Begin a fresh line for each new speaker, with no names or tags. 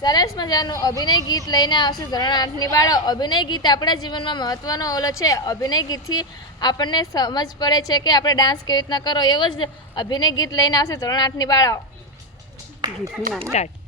સરસ મજાનું અભિનય ગીત લઈને આવશે ધોરણ આઠની બાળો. અભિનય ગીત આપણા જીવનમાં મહત્વનો ઓલો છે. અભિનય ગીતથી આપણને સમજ પડે છે કે આપણે ડાન્સ કેવી રીતના કરો. એવો જ અભિનય ગીત લઈને આવશે ધોરણ આઠની બાળો.
ગીતનું નામ.